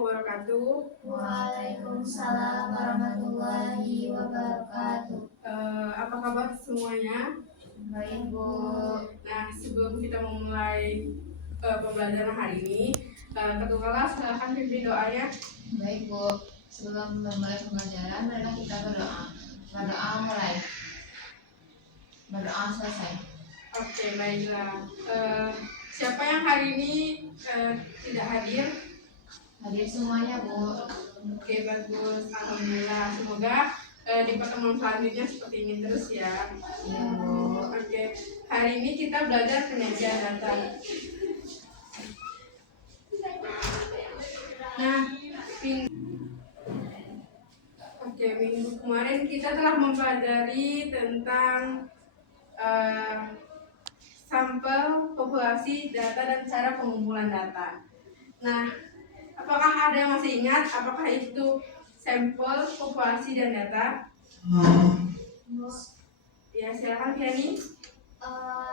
wabarakatuh. Waalaikumsalam warahmatullahi wabarakatuh. Apa kabar semuanya? Baik, Bu. Nah, sebelum kita memulai pembelajaran hari ini, Ketua kelas silakan pimpin doanya. Baik, Bu. Sebelum memulai pembelajaran, marilah kita berdoa. Berdoa mulai. Berdoa selesai. Oke, baiklah. Siapa yang hari ini tidak hadir? Hadir semuanya, Bu. Oke, bagus. Alhamdulillah. Semoga di pertemuan selanjutnya seperti ini terus ya. Iya, Bu. Oke, hari ini kita belajar penyajian data. Nah, minggu kemarin kita telah mempelajari tentang sampel, populasi, data, dan cara pengumpulan data. Nah, apakah ada yang masih ingat apakah itu sampel, populasi, dan data? Ya, silakan Fiani.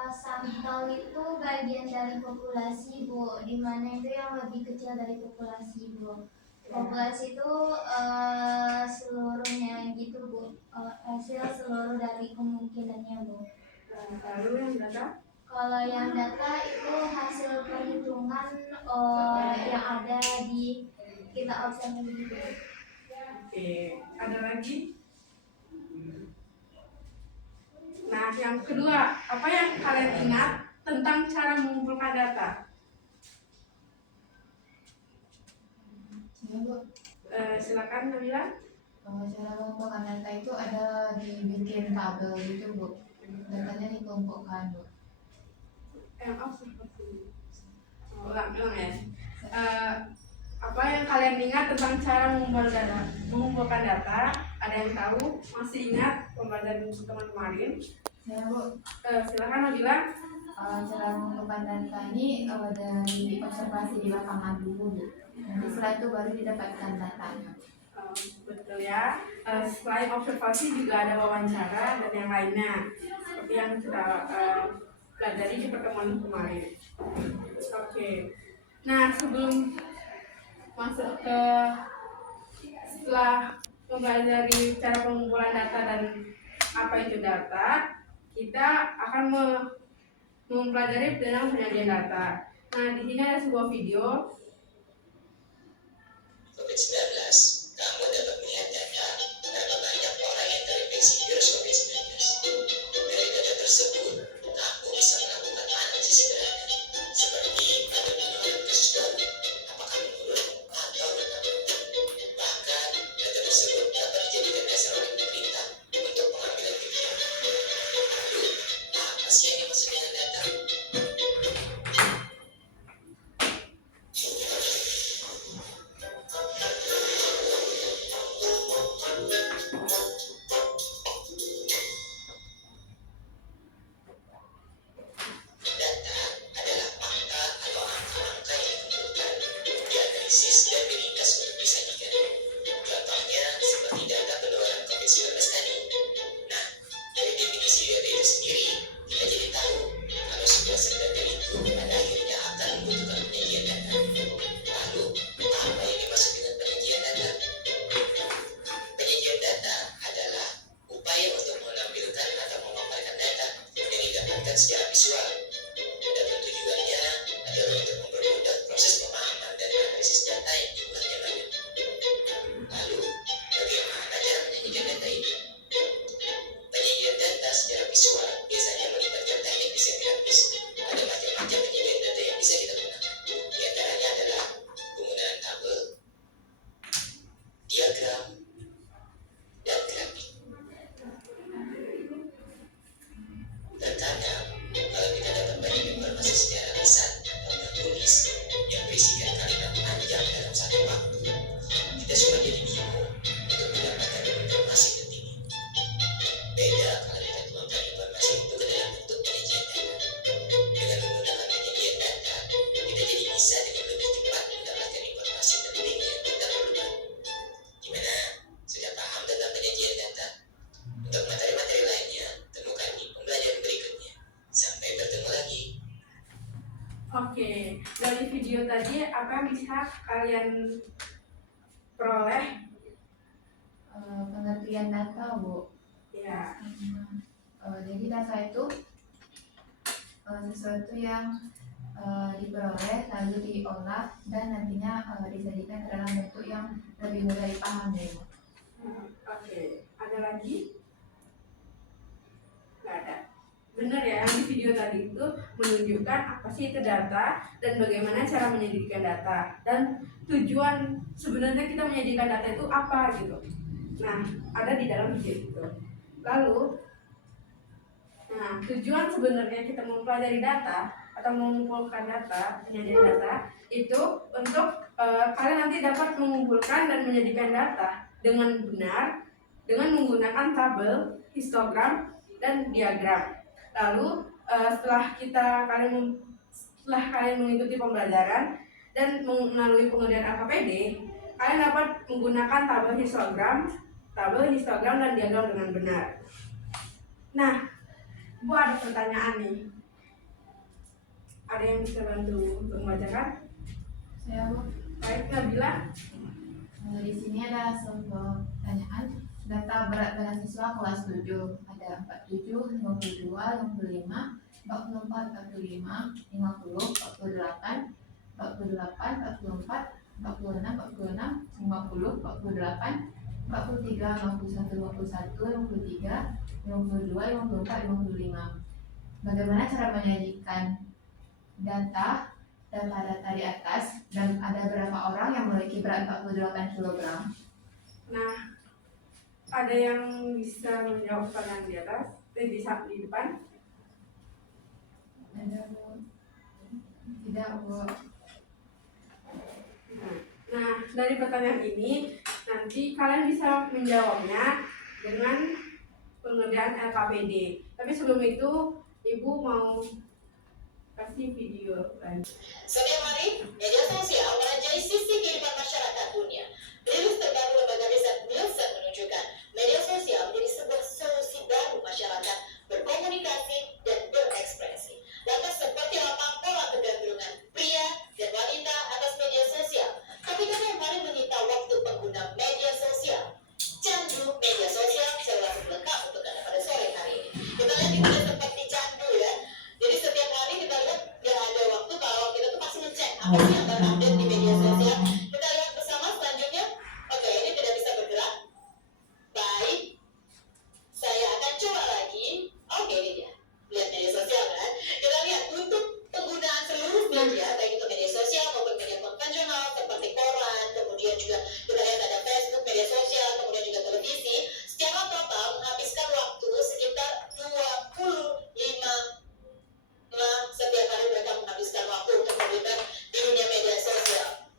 Sampel itu bagian dari populasi, Bu, dimana itu yang lebih kecil dari populasi, Bu. Populasi itu seluruhnya gitu, Bu, hasil seluruh dari kemungkinannya, Bu. Lalu yang data? Kalau yang data itu hasil perhitungan yang ada di kita observasi, Bu. Oke, ada lagi? Nah, yang kedua, apa yang kalian ingat tentang cara mengumpulkan data? Iya, Bu. Silakan Nabila. Cara mengumpulkan data itu ada dibikin tabel gitu, Bu. Datanya dikumpulkan, Bu. Observasi. Ulang ya. Apa yang kalian ingat tentang cara mengumpulkan data? Ada yang tahu? Masih ingat pembelajaran teman kemarin? Ya, Bu. Silakan Nabila. Cara mengumpulkan data ini dari observasi di lapangan dulu, Bu. Nanti setelah itu baru didapatkan datanya. Betul ya. Selain observasi juga ada wawancara dan yang lainnya, seperti yang kita pelajari di pertemuan kemarin. Oke. Nah, sebelum masuk ke setelah mempelajari cara pengumpulan data dan apa itu data, kita akan mempelajari tentang penyajian data. Nah, di sini ada sebuah video. COVID-19, kamu dapat melihat data berapa banyak orang yang terinfeksi virus COVID-19. Dari data tersebut, kamu bisa melakukan analisis sederhana, seperti pada penularan kasus baru, apakah menurun atau bertambah. Bahkan, data tersebut dapat dijadikan dasar oleh pemerintah untuk pengambilan kebijakan. Lalu, apa sih yang dimaksud dengan data? Data adalah fakta atau angka-angka yang dikumpulkan, dianalisis, dan diringkas untuk disajikan. Contohnya seperti data penularan COVID-19 tadi. Nah, dari definisi data itu sendiri, kita jadi tahu kalau sebuah set data itu pada akhirnya akan membutuhkan penyajian data. Lalu, apa yang dimaksud dengan penyajian data? Penyajian data adalah upaya untuk menampilkan atau memaparkan data yang didapatkan secara visual. Dan tujuannya adalah untuk mempermudah proses pemahaman dan analisis data yang jumlahnya banyak. Lalu, bagaimana cara menyajikan data itu? Penyajian data secara visual biasanya melibatkan teknik desain grafis. Ada macam-macam penyajian data yang bisa kita gunakan. Di antaranya adalah penggunaan tabel, diagram, dan grafik. Terkadang, kalau kita dapat banyak informasi secara lisan atau tertulis yang berisikan kalimat panjang dalam satu waktu, kita suka jadi bingung untuk mendapatkan informasi penting. Beda kalau kita tuangkan informasi itu ke dalam bentuk penyajian data. Dengan menggunakan penyajian data, kita jadi bisa dengan lebih cepat mendapatkan informasi penting yang kita perlukan. Gimana? Sudah paham tentang penyajian data? Untuk materi-materi lainnya, temukan di pembelajaran berikutnya. Sampai bertemu lagi. Oke, dari video tadi apa yang bisa kalian peroleh Pengertian data, Bu. ya. Jadi data itu sesuatu yang diperoleh lalu diolah dan nantinya disajikan ke dalam bentuk yang lebih mudah dipahami, Bu. Oke, ada lagi? Nggak ada. Benar ya, yang di video tadi itu menunjukkan apa sih itu data dan bagaimana cara menyajikan data dan tujuan sebenarnya kita menyajikan data itu apa gitu. Nah, ada di dalam video itu. Lalu, nah tujuan sebenarnya kita mempelajari data atau mengumpulkan data, penyajian data itu untuk kalian nanti dapat mengumpulkan dan menyajikan data dengan benar dengan menggunakan tabel, histogram, dan diagram. Lalu setelah kalian mengikuti pembelajaran dan melalui pengerjaan LKPD, kalian dapat menggunakan tabel histogram dan diagram dengan benar. Nah, Bu ada pertanyaan nih. Ada yang bisa bantu untuk membacakan? Saya, Bu. Baik, Nabila. Di sini ada sebuah pertanyaan. Data berat badan siswa kelas 7 ada 47, 52, 55, 44, 45, 50, 48, 48, 44, 46, 46, 50, 48, 43, 51, 51, 53, 52, 54, 55. Bagaimana cara menyajikan data di atas dan ada berapa orang yang memiliki berat 48 kg? Nah, ada yang bisa menjawab pertanyaan di atas? Bisa di depan? Ada, Bu? Tidak, Bu. Nah, dari pertanyaan ini nanti kalian bisa menjawabnya dengan pengerjaan LKPD. Tapi sebelum itu, Ibu mau kasih video lagi. Setiap hari, media sosial menjadi sisi kehidupan masyarakat dunia. Rilis terbaru lembaga riset Nielsen menunjukkan media sosial menjadi sebuah solusi baru masyarakat berkomunikasi dan berekspresi. Lantas seperti apa pola kecenderungan pria dan wanita atas media sosial? Tapi yang paling menyita waktu pengguna media sosial. Candu media sosial secara lengkap untuk Anda pada sore hari ini. Kita lihat di video seperti candu ya. Jadi setiap hari kita lihat gak ada waktu kalau kita tuh pasti ngecek apa sih yang baru update di media sosial. Kita lihat bersama selanjutnya. Oke, ini tidak bisa bergerak. Baik, saya akan coba lagi. Oke, ini dia. Lihat media sosial kan. Kita lihat untuk penggunaan seluruh media, baik itu media sosial maupun media konvensional seperti koran, kemudian juga kita lihat ada Facebook, media sosial, kemudian juga televisi. Secara total menghabiskan waktu sekitar 25 setiap hari mereka menghabiskan waktu untuk terlibat di dunia media sosial.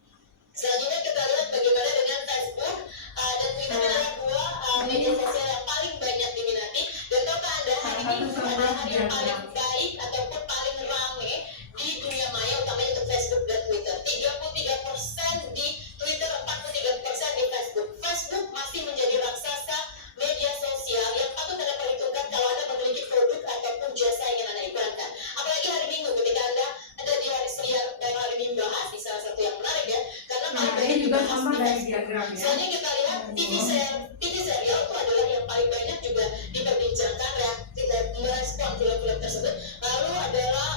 Selanjutnya kita lihat bagaimana dengan Facebook dan Twitter adalah dua media sosial yang paling banyak diminati. Dan tahukah Anda hari ini adalah hari yang paling baik ataupun paling rame di dunia maya, utamanya untuk Facebook dan Twitter. 33% di Twitter, 43% di Facebook. Facebook masih menjadi raksasa media sosial yang patut Anda perhitungkan kalau Anda memiliki produk ataupun jasa yang ingin Anda iklankan. Apalagi hari Minggu ketika Anda ada di hari Senin dan hari Minggu bahas di salah satu yang menarik ya, karena paling banyak ini juga dibahas sama di dari Facebook. diagram ya. Selanjutnya kita lihat TV serial itu adalah yang paling banyak juga diperbincangkan ya, kita merespon film-film tersebut. Lalu adalah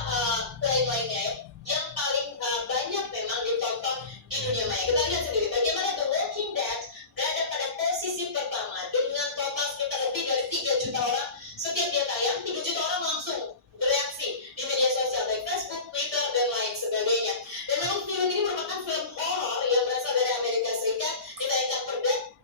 lain-lainnya yang paling banyak memang ditonton di dunia maya. Kita lihat sendiri bagaimana The Walking Dead berada pada posisi pertama dengan total sekitar lebih dari 3 juta orang. Setiap dia tayang, 3 juta orang langsung bereaksi di media sosial baik Facebook, Twitter, dan lain sebagainya. Dan memang film ini merupakan film horor yang berasal dari Amerika Serikat, ditayangkan per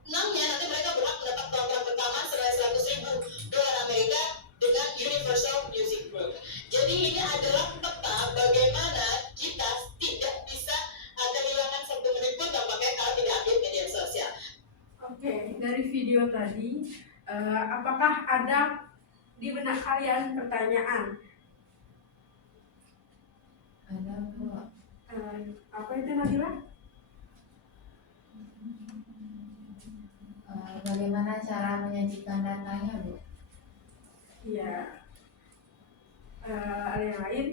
enamnya nanti mereka berhak mendapat kontrak pertama senilai $100.000 Amerika dengan Universal Music Group. Jadi ini adalah peta bagaimana kita tidak bisa kehilangan 1 menit pun tampaknya kalau tidak update media sosial. Oke, dari video tadi, apakah ada di benak kalian pertanyaan? Ada, Bu. Apa itu Nabila? Bagaimana cara menyajikan datanya, Bu? Iya. Ada yang lain?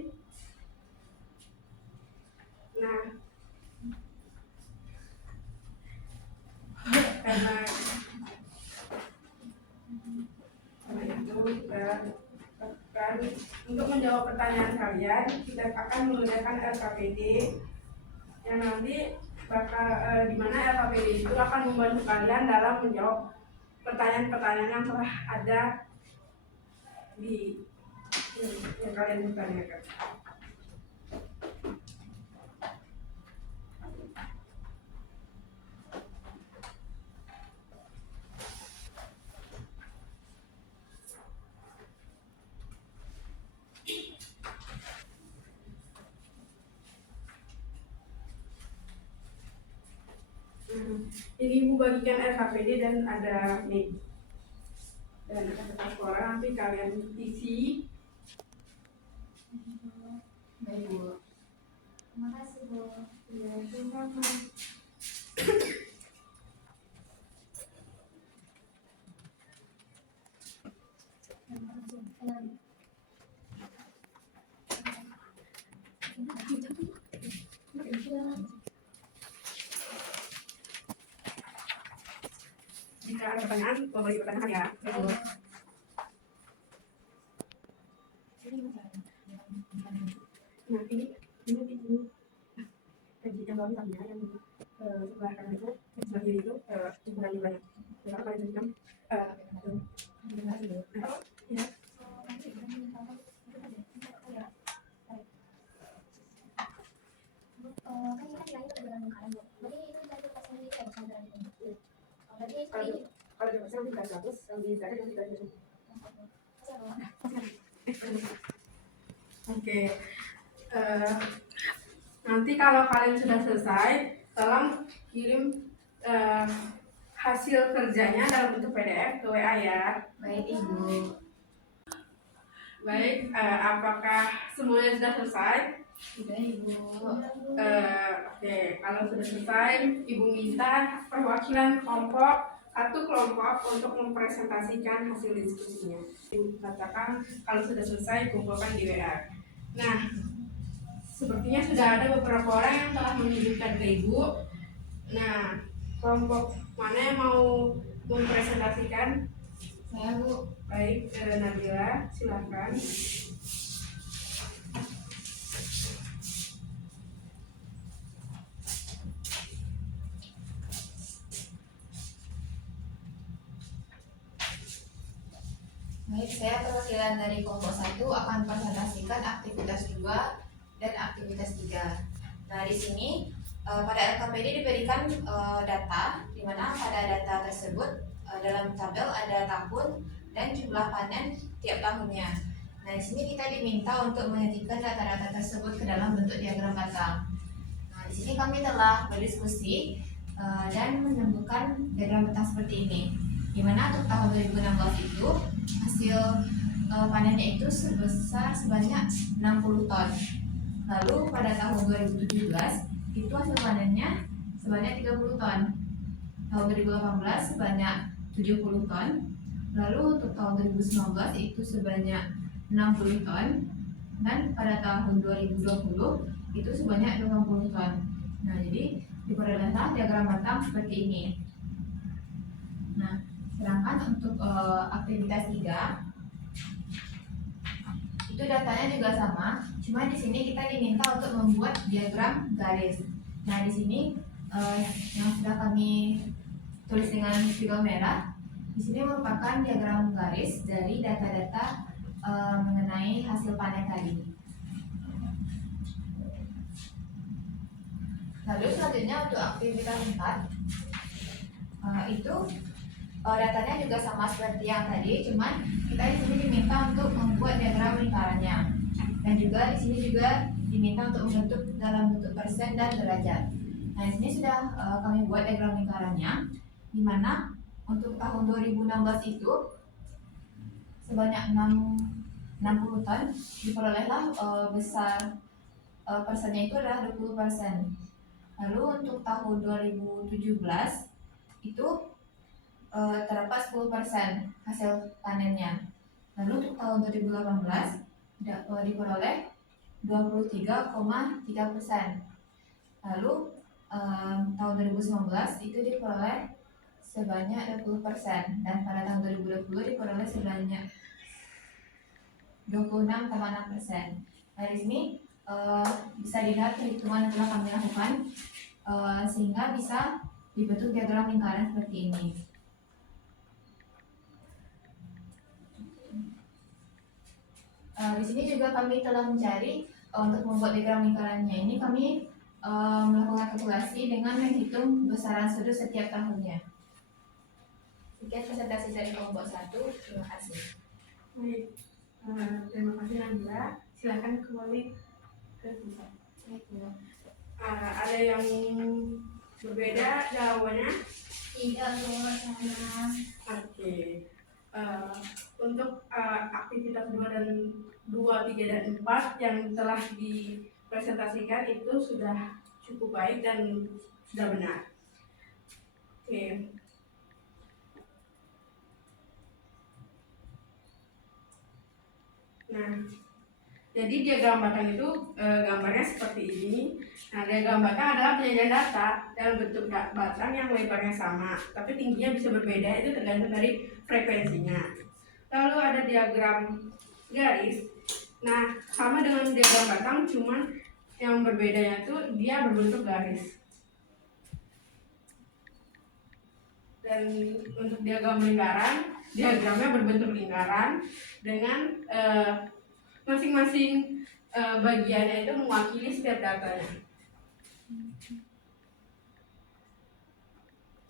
Nah, menjawab pertanyaan kalian, kita akan menggunakan LKPD yang nanti bakal di mana LKPD itu akan membantu kalian dalam menjawab pertanyaan-pertanyaan yang telah ada di yang kalian bertanyakan. Ini Ibu bagikan RKPD dan ada NIM dan ada kertas suara, nanti kalian isi. Baik Bu. Terima kasih Bu. Ya, sama-sama. Jika ada pertanyaan, boleh dipertanyakan ya. Nah, ini kaji yang baru tadi ya, yang sebelah kanan itu, sebelah kiri itu jumlah nilainya. Berapa kali jadikan? Ya. Kan kita nilainya dengan lingkaran Bu. Berarti itu dari pas sendiri ya bukan dari itu. Berarti Kalau ini. kalau di pasal tidak 100, kalau di zakat yang tidak 100. Oke. Nanti kalau kalian sudah selesai, tolong kirim hasil kerjanya dalam bentuk PDF ke WA ya. Baik Ibu. Baik, apakah semuanya sudah selesai? Sudah Ibu. Oke, kalau sudah selesai, Ibu minta perwakilan satu kelompok untuk mempresentasikan hasil diskusinya. Ibu katakan kalau sudah selesai, kumpulkan di WA. Nah, sepertinya sudah ada beberapa orang yang telah menunjukkan ke Ibu. Nah, kelompok mana yang mau mempresentasikan? Saya Bu. Baik, Nabila, silakan. Baik, saya perwakilan dari kelompok 1 akan presentasikan aktivitas 2 dan aktivitas 3. Nah, di sini pada LKPD diberikan data, di mana pada data tersebut dalam tabel ada tahun dan jumlah panen tiap tahunnya. Nah, di sini kita diminta untuk mengetikkan data-data tersebut ke dalam bentuk diagram batang. Nah, di sini kami telah berdiskusi dan menemukan diagram batang seperti ini, di mana untuk tahun 2016 itu hasil panennya itu sebanyak 60 ton. Lalu pada tahun 2017 itu hasil panennya sebanyak 30 ton. Tahun 2018 sebanyak 70 ton. Lalu untuk tahun 2019 itu sebanyak 60 ton. Dan pada tahun 2020 itu sebanyak 80 ton. Nah, jadi diperolehlah diagram batang seperti ini. Nah, sedangkan untuk aktivitas 3 itu datanya juga sama, cuma di sini kita diminta untuk membuat diagram garis. Nah, di sini yang sudah kami tulis dengan spidol merah, di sini merupakan diagram garis dari data-data mengenai hasil panen tadi. Lalu selanjutnya untuk aktivitas 4 itu datanya juga sama seperti yang tadi, cuman kita di sini diminta untuk membuat diagram lingkarannya, dan juga di sini juga diminta untuk membentuk dalam bentuk persen dan derajat. Nah, di sini sudah kami buat diagram lingkarannya, di mana untuk tahun 2016 itu sebanyak 60 ton diperolehlah besar persennya itu adalah 20%. Lalu untuk tahun 2017 itu terdapat 10% hasil panennya. Lalu untuk tahun 2018 diperoleh 23,3%. Lalu tahun 2019 itu diperoleh sebanyak 20%, dan pada tahun 2020 diperoleh sebanyak 26,6%. Dari sini bisa dilihat perhitungan yang telah kami lakukan sehingga bisa dibentuk diagram lingkaran seperti ini. Di sini juga kami telah mencari untuk membuat diagram lingkarannya ini kami melakukan kalkulasi dengan menghitung besaran sudut setiap tahunnya. Sekian presentasi dari kelompok 1. Terima kasih. Baik, terima kasih Nabila. Silakan kembali ke tempat. Ada yang berbeda jawabannya? Tidak Bu, sama. Oke. Untuk aktivitas 2 dan 2, 3 dan 4 yang telah dipresentasikan itu sudah cukup baik dan sudah benar. Oke. Nah, jadi diagram batang itu gambarnya seperti ini. Nah, diagram batang adalah penyajian data dalam bentuk batang yang lebarnya sama, tapi tingginya bisa berbeda, itu tergantung dari frekuensinya. Lalu ada diagram garis. Nah, sama dengan diagram batang, cuman yang berbedanya itu dia berbentuk garis. Dan untuk diagram lingkaran, diagramnya berbentuk lingkaran dengan masing-masing bagiannya itu mewakili setiap datanya.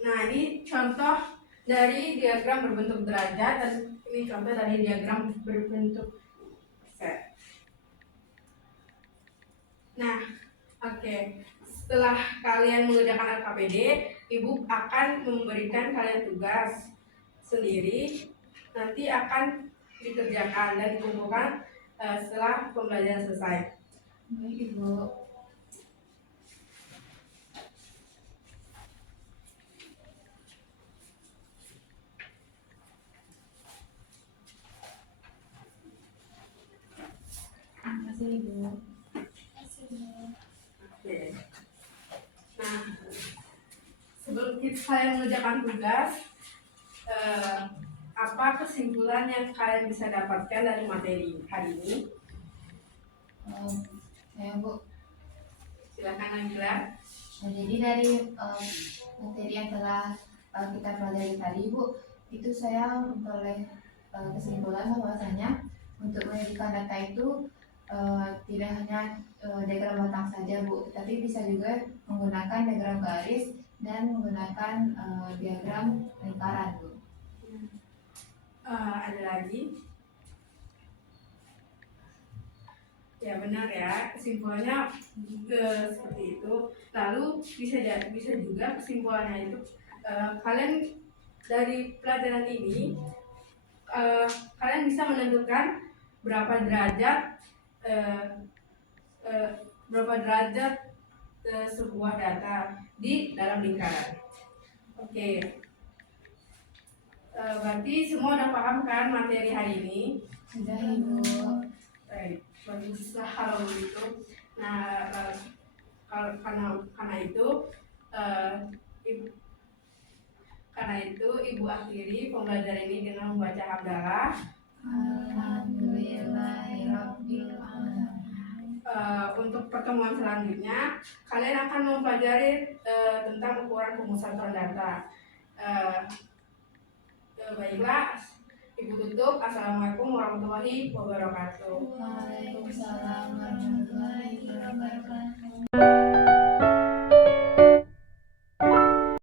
Nah, ini contoh dari diagram berbentuk derajat dan ini contoh dari diagram berbentuk set. Nah, oke. Setelah kalian mengerjakan LKPD, Ibu akan memberikan kalian tugas sendiri, nanti akan dikerjakan dan dikumpulkan setelah pembelajaran selesai. Baik Ibu. Terima kasih Ibu. Oke. Nah, sebelum kalian mengerjakan tugas, apa kesimpulan yang kalian bisa dapatkan dari materi hari ini? Saya Bu. Silakan Nabila. Nah, jadi dari materi yang telah kita pelajari tadi Bu, itu saya memperoleh kesimpulan bahwasanya untuk menjadikan data itu tidak hanya diagram batang saja Bu, tapi bisa juga menggunakan diagram garis dan menggunakan diagram lingkaran Bu. Ada lagi? Ya benar ya, kesimpulannya seperti itu. Lalu bisa juga kesimpulannya itu kalian dari pelajaran ini kalian bisa menentukan berapa derajat sebuah data di dalam lingkaran. Oke. Berarti semua udah paham kan materi hari ini? Sudah Ibu. Baik, baguslah kalau begitu. Nah, karena itu Ibu akhiri pembelajaran ini dengan membaca hamdalah. Alhamdulillahirabbil alamin. Untuk pertemuan selanjutnya, kalian akan mempelajari tentang ukuran pemusatan data. Baiklah, Ibu tutup. Assalamualaikum warahmatullahi wabarakatuh. Waalaikumsalam warahmatullahi wabarakatuh.